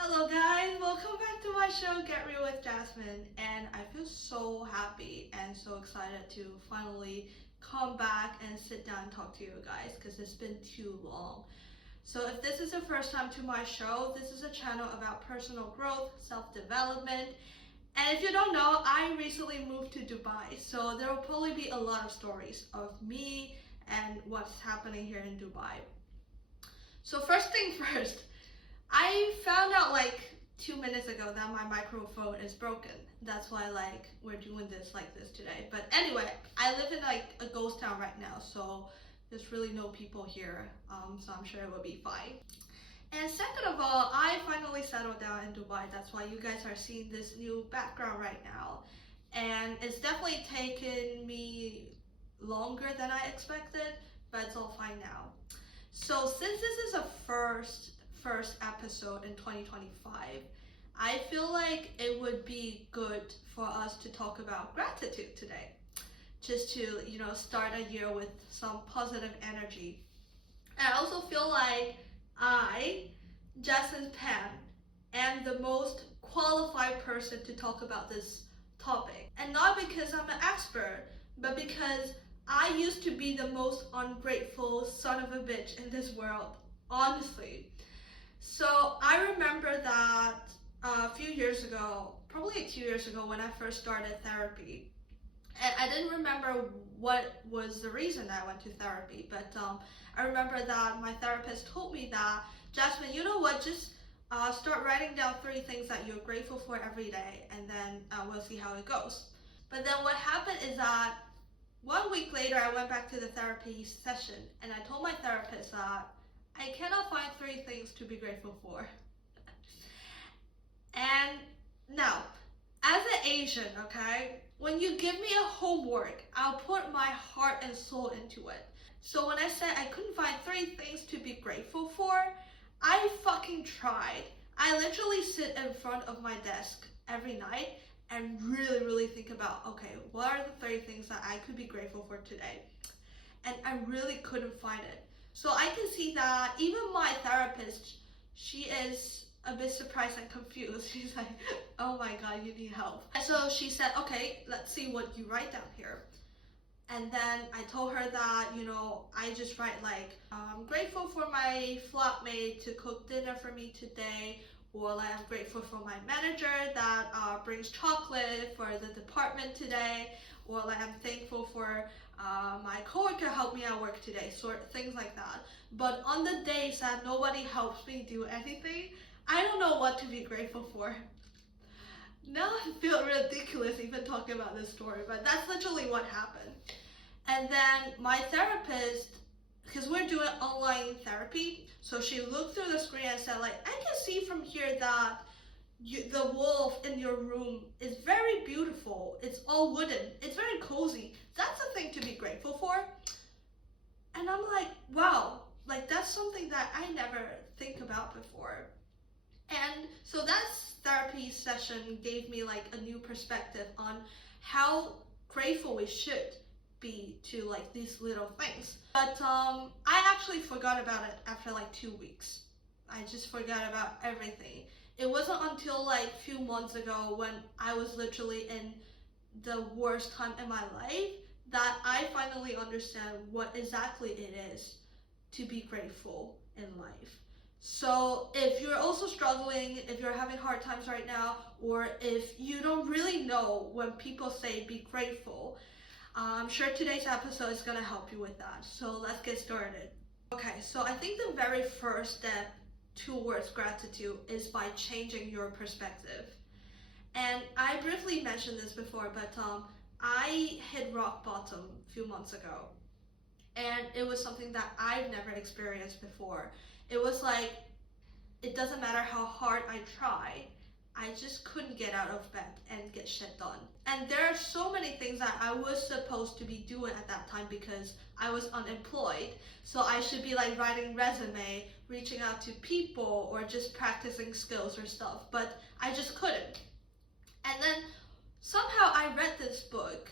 Hello guys, welcome back to my show Get Real with Jasmin, and I feel so happy and so excited to finally come back and sit down and talk to you guys because it's been too long. So if this is the first time to my show, this is a channel about personal growth, self-development, and if you don't know, I recently moved to Dubai, so there will probably be a lot of stories of me and what's happening here in Dubai. So first thing first, I found out like 2 minutes ago that my microphone is broken. That's why we're doing this like this today. But anyway, I live in like a ghost town right now, so there's really no people here. So I'm sure it will be fine. And second of all, I finally settled down in Dubai. That's why you guys are seeing this new background right now. And it's definitely taken me longer than I expected, but it's all fine now. So since this is a first episode in 2025, I feel like it would be good for us to talk about gratitude today. Just to, start a year with some positive energy. And I also feel like I, Jasmin Pan, am the most qualified person to talk about this topic. And not because I'm an expert, but because I used to be the most ungrateful son of a bitch in this world, honestly. So I remember that a few years ago, probably 2 years ago, when I first started therapy, and I didn't remember what was the reason I went to therapy, but I remember that my therapist told me that, Jasmin, you know what, just start writing down 3 things that you're grateful for every day, and then we'll see how it goes. But then what happened is that 1 week later, I went back to the therapy session, and I told my therapist that I cannot find 3 things to be grateful for. And now, as an Asian, okay, when you give me a homework, I'll put my heart and soul into it. So when I said I couldn't find 3 things to be grateful for, I fucking tried. I literally sit in front of my desk every night and really think about, okay, what are the 3 things that I could be grateful for today? And I really couldn't find it. So I can see that even my therapist, she is a bit surprised and confused. She's like, oh my god, you need help. And so she said, okay, let's see what you write down here. And then I told her that, I just write like, I'm grateful for my flatmate to cook dinner for me today, or like I'm grateful for my manager that brings chocolate for the department today, or like I'm thankful for my coworker helped me at work today, sort of things like that. But on the days that nobody helps me do anything, I don't know what to be grateful for. Now I feel ridiculous even talking about this story, but that's literally what happened. And then my therapist, because we're doing online therapy, so she looked through the screen and said, like, I can see from here that the wall in your room is very beautiful. It's all wooden. It's very cozy. That's a thing to be grateful for. And I'm like, wow, like that's something that I never think about before. And so that therapy session gave me like a new perspective on how grateful we should be to like these little things. But I actually forgot about it after like 2 weeks. I just forgot about everything. It wasn't until like a few months ago when I was literally in the worst time in my life that I finally understand what exactly it is to be grateful in life. So if you're also struggling, if you're having hard times right now, or if you don't really know when people say be grateful, I'm sure today's episode is going to help you with that. So let's get started. Okay, so I think the very first step towards gratitude is by changing your perspective. And I briefly mentioned this before, but I hit rock bottom a few months ago, and it was something that I've never experienced before. It was like, it doesn't matter how hard I try, I just couldn't get out of bed and get shit done. And there are so many things that I was supposed to be doing at that time because I was unemployed. So I should be like writing resume, reaching out to people, or just practicing skills or stuff, but I just couldn't. And then somehow I read this book,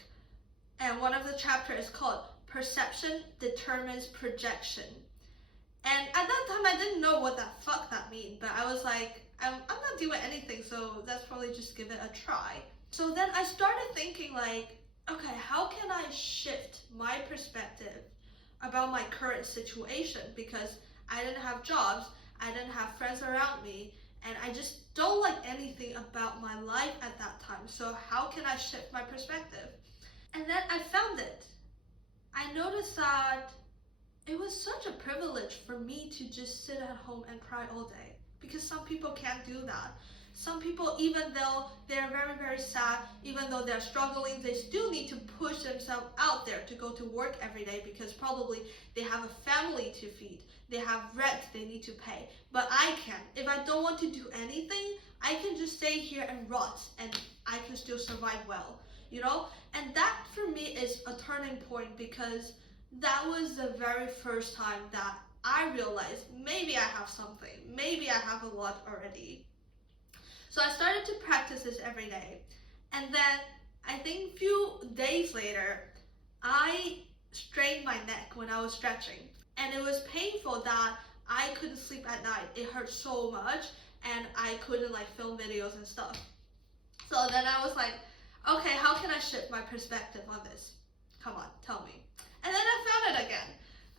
and one of the chapters is called Perception Determines Projection. And at that time I didn't know what the fuck that meant, but I was like, I'm not doing anything, so let's probably just give it a try. So then I started thinking like, okay, how can I shift my perspective about my current situation? Because I didn't have jobs, I didn't have friends around me, and I just don't like anything about my life at that time. So how can I shift my perspective? And then I found it. I noticed that it was such a privilege for me to just sit at home and cry all day, because some people can't do that. Some people, even though they're very, very sad, even though they're struggling, they still need to push themselves out there to go to work every day, because probably they have a family to feed, they have rent they need to pay. But I can. If I don't want to do anything, I can just stay here and rot, and I can still survive well, you know? And that for me is a turning point, because that was the very first time that I realized maybe I have something, maybe I have a lot already. So I started to practice this every day. And then I think a few days later, I strained my neck when I was stretching. And it was painful that I couldn't sleep at night. It hurt so much, and I couldn't like film videos and stuff. So then I was like, okay, how can I shift my perspective on this? Come on, tell me. And then I found it again.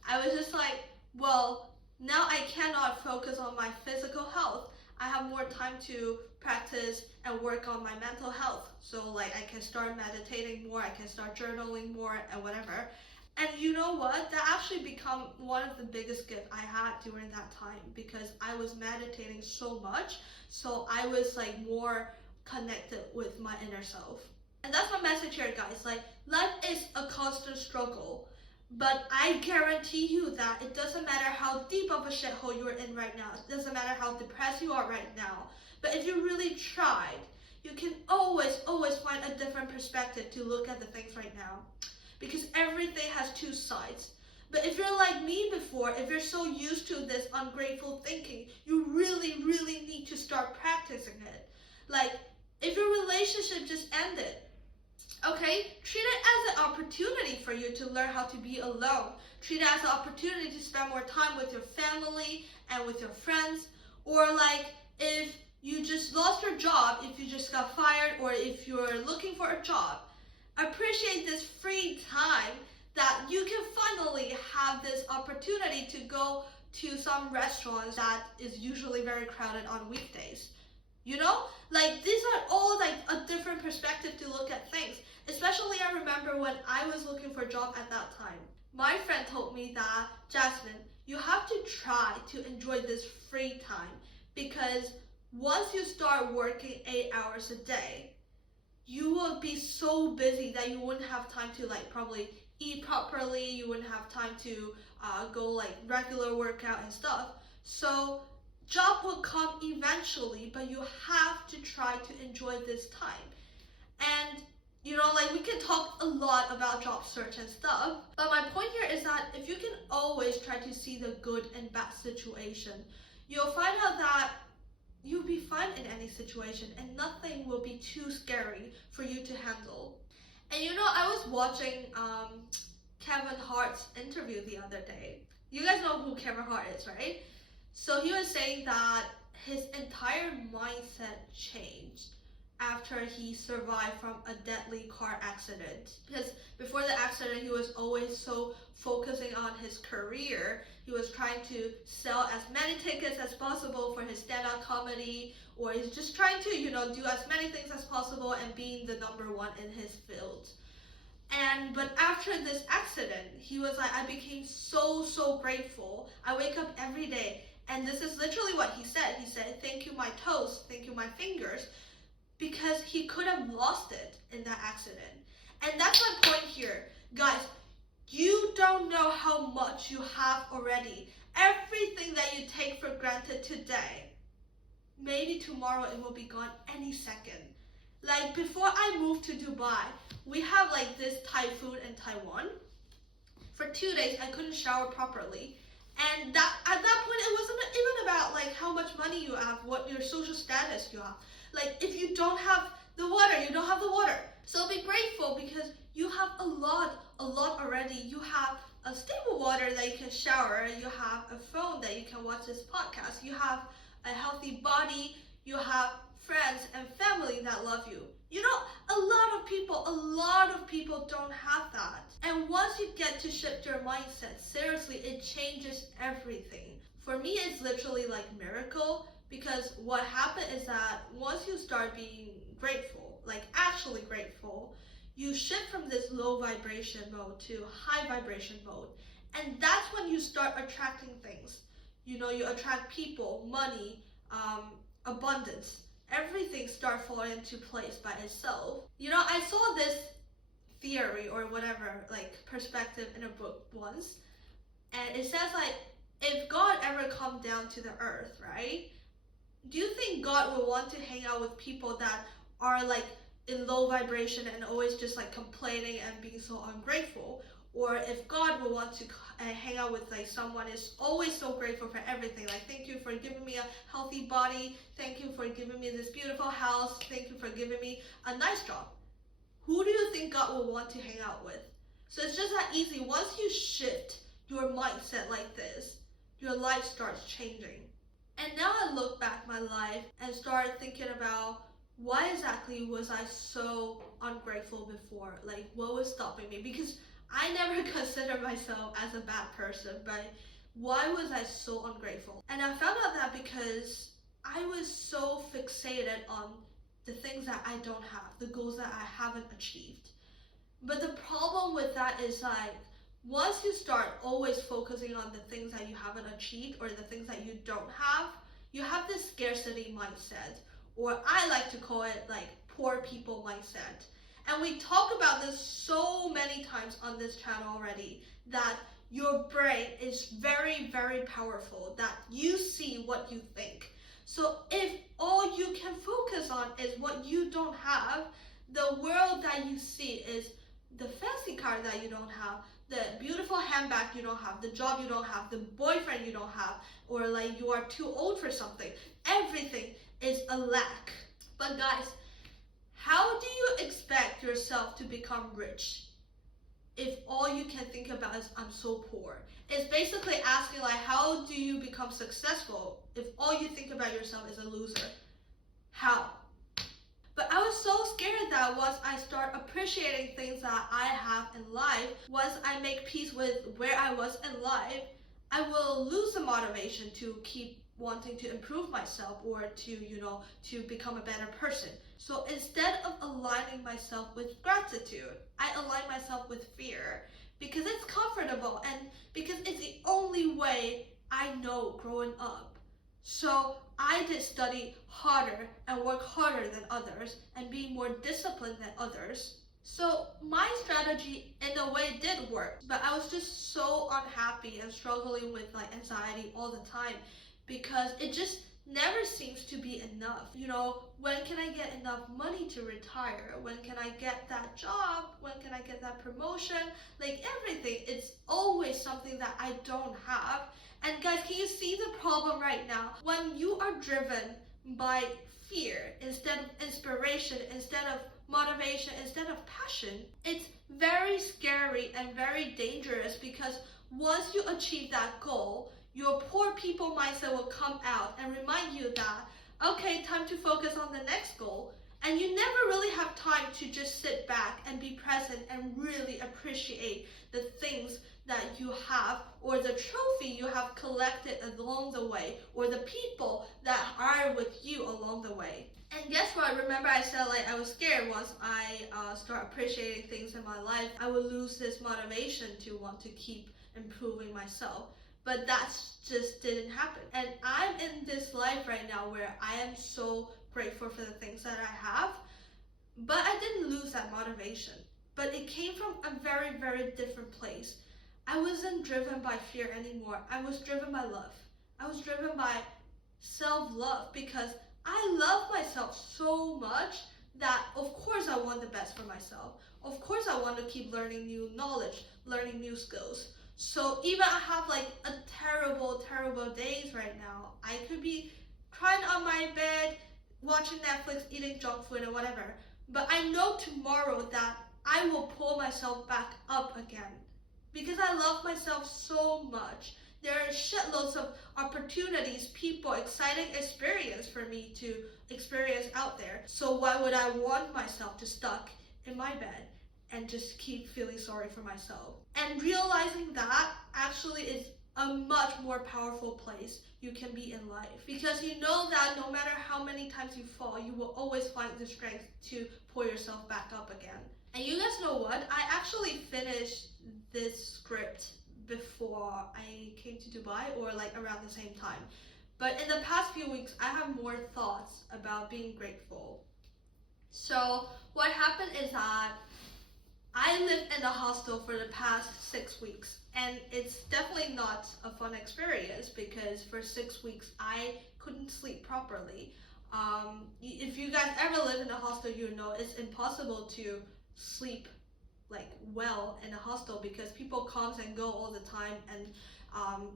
I was just like, well, now I cannot focus on my physical health. I have more time to practice and work on my mental health. So like I can start meditating more, I can start journaling more and whatever. And you know what? That actually become one of the biggest gifts I had during that time, because I was meditating so much. So I was like more connected with my inner self. And that's my message here, guys. Like, life is a constant struggle. But I guarantee you that it doesn't matter how deep of a shithole you're in right now. It doesn't matter how depressed you are right now. But if you really tried, you can always find a different perspective to look at the things right now. Because everything has two sides. But if you're like me before, if you're so used to this ungrateful thinking, you really need to start practicing it. Like, if your relationship just ended, okay, treat it as an opportunity for you to learn how to be alone. Treat it as an opportunity to spend more time with your family and with your friends. Or like, if you just lost your job, if you just got fired, or if you're looking for a job, appreciate this free time that you can finally have this opportunity to go to some restaurants that is usually very crowded on weekdays. You know, like these are all like a different perspective to look at things. Especially I remember when I was looking for a job at that time. My friend told me that, Jasmin, you have to try to enjoy this free time, because once you start working 8 hours a day, you will be so busy that you wouldn't have time to like probably eat properly, you wouldn't have time to go like regular workout and stuff. So job will come eventually, but you have to try to enjoy this time. And you know, like we can talk a lot about job search and stuff, but my point here is that if you can always try to see the good and bad situation, you'll find out that you'll be fine in any situation and nothing will be too scary for you to handle. And you know, I was watching Kevin Hart's interview the other day. You guys know who Kevin Hart is, right? So he was saying that his entire mindset changed after he survived from a deadly car accident. Because before the accident, he was always so focusing on his career. He was trying to sell as many tickets as possible for his stand-up comedy, or he's just trying to, you know, do as many things as possible and being the number one in his field. But after this accident, he was like, I became so grateful. I wake up every day, and this is literally what he said. He said, thank you my toes, thank you my fingers, because he could have lost it in that accident. And that's my point here. Guys, you don't know how much you have already. Everything that you take for granted today, maybe tomorrow it will be gone any second. Like before I moved to Dubai, we have like this typhoon in Taiwan. For 2 days, I couldn't shower properly. And that at that point, it wasn't even about like how much money you have, what your social status you have. Like if you don't have the water, you don't have the water. So be grateful because you have a lot already. You have a stable water that you can shower. You have a phone that you can watch this podcast. You have a healthy body. You have friends and family that love you. You know, a lot of people don't have that. And once you get to shift your mindset, seriously, it changes everything. For me, it's literally like miracle, because what happened is that once you start being grateful, like actually grateful, you shift from this low vibration mode to high vibration mode. And that's when you start attracting things. You know, you attract people, money, abundance. Everything start falling into place by itself. You know, I saw this theory or whatever, like perspective in a book once, and it says like, if God ever come down to the earth, right? Do you think God would want to hang out with people that are like in low vibration and always just like complaining and being so ungrateful? Or if God would want to hang out with like someone is always so grateful for everything, like thank you for giving me a healthy body, thank you for giving me this beautiful house, thank you for giving me a nice job. Who do you think God will want to hang out with? So it's just that easy. Once you shift your mindset like this, your life starts changing. And now I look back my life and start thinking about, why exactly was I so ungrateful before? Like, what was stopping me? Because I never considered myself as a bad person, but why was I so ungrateful? And I found out that because I was so fixated on the things that I don't have, the goals that I haven't achieved. But the problem with that is like, once you start always focusing on the things that you haven't achieved or the things that you don't have, you have this scarcity mindset, or I like to call it like poor people mindset. And we talk about this so many times on this channel already, that your brain is very, very powerful, that you see what you think. So if all you can focus on is what you don't have, the world that you see is the fancy car that you don't have, the beautiful handbag you don't have, the job you don't have, the boyfriend you don't have, or like you are too old for something. Everything is a lack. But guys, how do you expect yourself to become rich if all you can think about is I'm so poor? It's basically asking like, how do you become successful if all you think about yourself is a loser? How? But I was so scared that once I start appreciating things that I have in life, once I make peace with where I was in life, I will lose the motivation to keep wanting to improve myself or to become a better person. So instead of aligning myself with gratitude, I align myself with fear, because it's comfortable and because it's the only way I know growing up. So I did study harder and work harder than others and be more disciplined than others. So my strategy in a way did work, but I was just so unhappy and struggling with like anxiety all the time, because it just never seems to be enough. You know, when can I get enough money to retire? When can I get that job? When can I get that promotion? Like everything, it's always something that I don't have. And guys, can you see the problem right now? When you are driven by fear instead of inspiration, instead of motivation, instead of passion, it's very scary and very dangerous, because once you achieve that goal, your poor people mindset will come out and remind you that, okay, time to focus on the next goal. And you never really have time to just sit back and be present and really appreciate the things that you have, or the trophy you have collected along the way, or the people that are with you along the way. And guess what? Remember I said like I was scared once I start appreciating things in my life, I would lose this motivation to want to keep improving myself. But that just didn't happen. And I'm in this life right now where I am so grateful for the things that I have, but I didn't lose that motivation. But it came from a very, very different place. I wasn't driven by fear anymore. I was driven by love. I was driven by self-love, because I love myself so much that of course I want the best for myself. Of course I want to keep learning new knowledge, learning new skills. So even I have like a terrible, terrible days right now. I could be crying on my bed, watching Netflix, eating junk food and whatever. But I know tomorrow that I will pull myself back up again, because I love myself so much There are shitloads of opportunities, people, exciting experience for me to experience out there. So why would I want myself to stuck in my bed and just keep feeling sorry for myself? And realizing that actually is a much more powerful place you can be in life, because you know that no matter how many times you fall, you will always find the strength to pull yourself back up again. And you guys know what? I actually finished this script before I came to Dubai, or like around the same time. But in the past few weeks, I have more thoughts about being grateful. So what happened is that I lived in a hostel for the past 6 weeks, and it's definitely not a fun experience because for 6 weeks I couldn't sleep properly. If you guys ever live in a hostel, you know it's impossible to sleep like well in a hostel because people comes and go all the time, and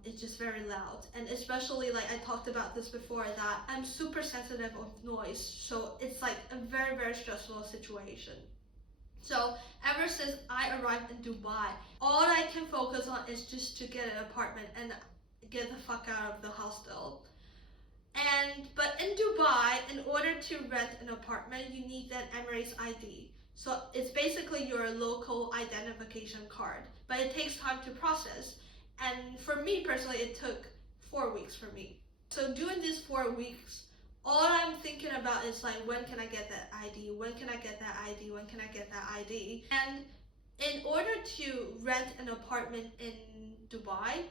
it's just very loud. And especially, like I talked about this before, that I'm super sensitive of noise, so it's like a very, very stressful situation. So ever since I arrived in Dubai, all I can focus on is just to get an apartment and get the fuck out of the hostel. But in Dubai, in order to rent an apartment, you need an Emirates ID. So it's basically your local identification card, but it takes time to process. And for me personally, it took 4 weeks for me. So during these 4 weeks, all I'm thinking about is like, when can I get that ID? When can I get that ID? When can I get that ID? And in order to rent an apartment in Dubai,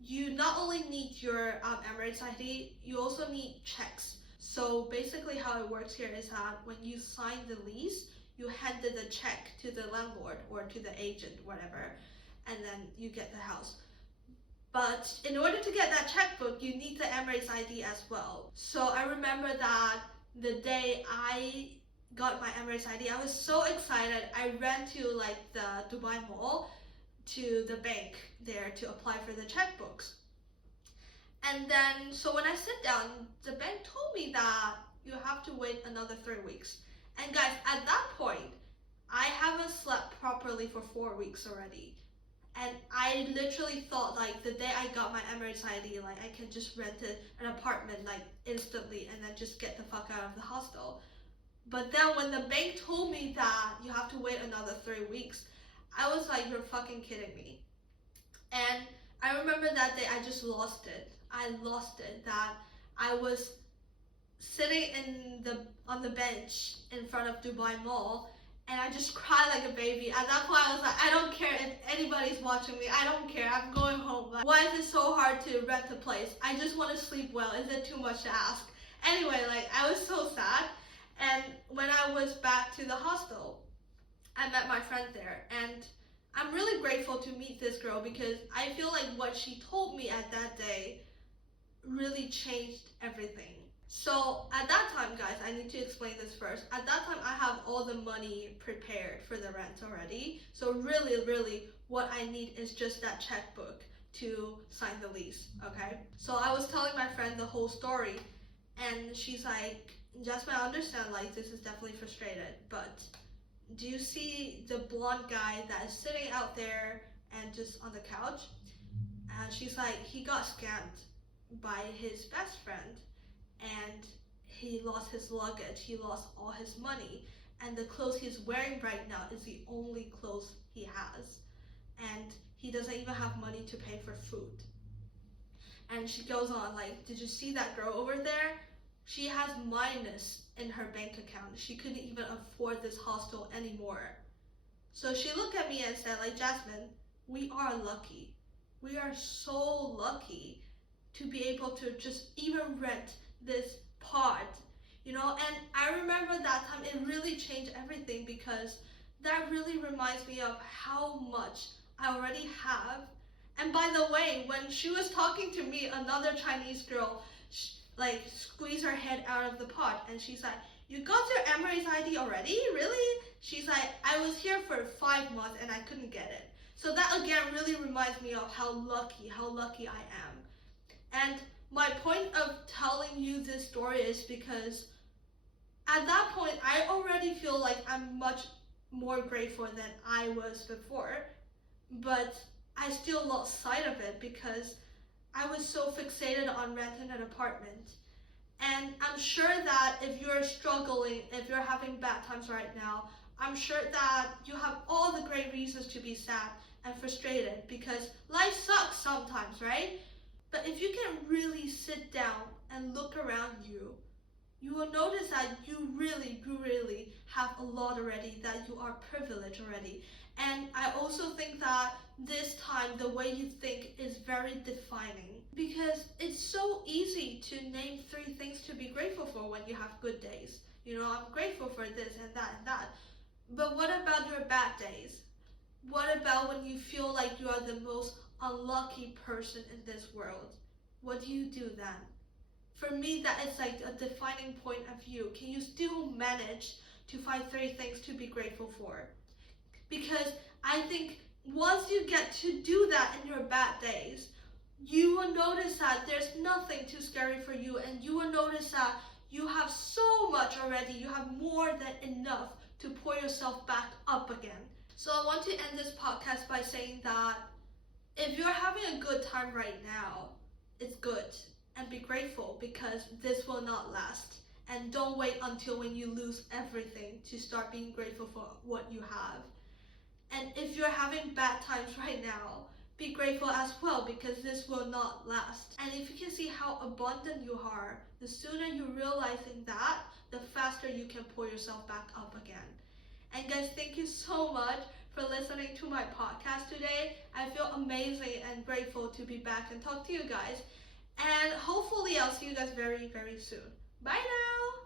you not only need your Emirates ID, you also need checks. So basically how it works here is that when you sign the lease, you handed the check to the landlord or to the agent, whatever, and then you get the house. But in order to get that checkbook, you need the Emirates ID as well. So I remember that the day I got my Emirates ID, I was so excited. I ran to like the Dubai Mall to the bank there to apply for the checkbooks. And then, so when I sit down, the bank told me that you have to wait another 3 weeks. And guys, at that point, I haven't slept properly for 4 weeks already. And I literally thought like the day I got my Emirates ID, like I can just rent an apartment like instantly and then just get the fuck out of the hostel. But then when the bank told me that you have to wait another 3 weeks, I was like, you're fucking kidding me. And I remember that day I just lost it. I lost it, that I was sitting on the bench in front of Dubai Mall, and I just cried like a baby. At that point I was like, I don't care if anybody's watching me, I don't care, I'm going home. Like, why is it so hard to rent a place? I just want to sleep well, is it too much to ask? Anyway, like I was so sad. And when I was back to the hostel, I met my friend there, and I'm really grateful to meet this girl because I feel like what she told me at that day really changed everything. So at that time, guys, I need to explain this first. At that time, I have all the money prepared for the rent already. So really, what I need is just that checkbook to sign the lease, okay? So I was telling my friend the whole story, and she's like, Jasmin, I understand, like, this is definitely frustrated, but do you see the blonde guy that is sitting out there and just on the couch? And she's like, he got scammed by his best friend, and he lost his luggage, he lost all his money, and the clothes he's wearing right now is the only clothes he has, and he doesn't even have money to pay for food. And she goes on like, did you see that girl over there? She has minus in her bank account. She couldn't even afford this hostel anymore. So she looked at me and said like, Jasmin, we are lucky. We are so lucky to be able to just even rent this pod, you know? And I remember that time it really changed everything, because that really reminds me of how much I already have. And by the way, when she was talking to me, another Chinese girl like squeezed her head out of the pod, and she's like, you got your Emirates ID already? Really? She's like, I was here for 5 months and I couldn't get it. So that again really reminds me of how lucky I am. And my point of telling you this story is because at that point I already feel like I'm much more grateful than I was before, but I still lost sight of it because I was so fixated on renting an apartment. And I'm sure that if you're struggling, if you're having bad times right now, I'm sure that you have all the great reasons to be sad and frustrated because life sucks sometimes, right? But if you can really sit down and look around you, you will notice that you really have a lot already, that you are privileged already. And I also think that this time, the way you think is very defining because it's so easy to name 3 things to be grateful for when you have good days. You know, I'm grateful for this and that and that. But what about your bad days? What about when you feel like you are the most unlucky person in this world? What do you do then? For me, that is like a defining point of view. Can you still manage to find 3 things to be grateful for? Because I think once you get to do that in your bad days, you will notice that there's nothing too scary for you, and you will notice that you have so much already. You have more than enough to pull yourself back up again. So I want to end this podcast by saying that if you're having a good time right now, it's good. And be grateful because this will not last. And don't wait until when you lose everything to start being grateful for what you have. And if you're having bad times right now, be grateful as well because this will not last. And if you can see how abundant you are, the sooner you realizing that, the faster you can pull yourself back up again. And guys, thank you so much for listening to my podcast today. I feel amazing and grateful to be back and talk to you guys. And hopefully I'll see you guys very soon. Bye now!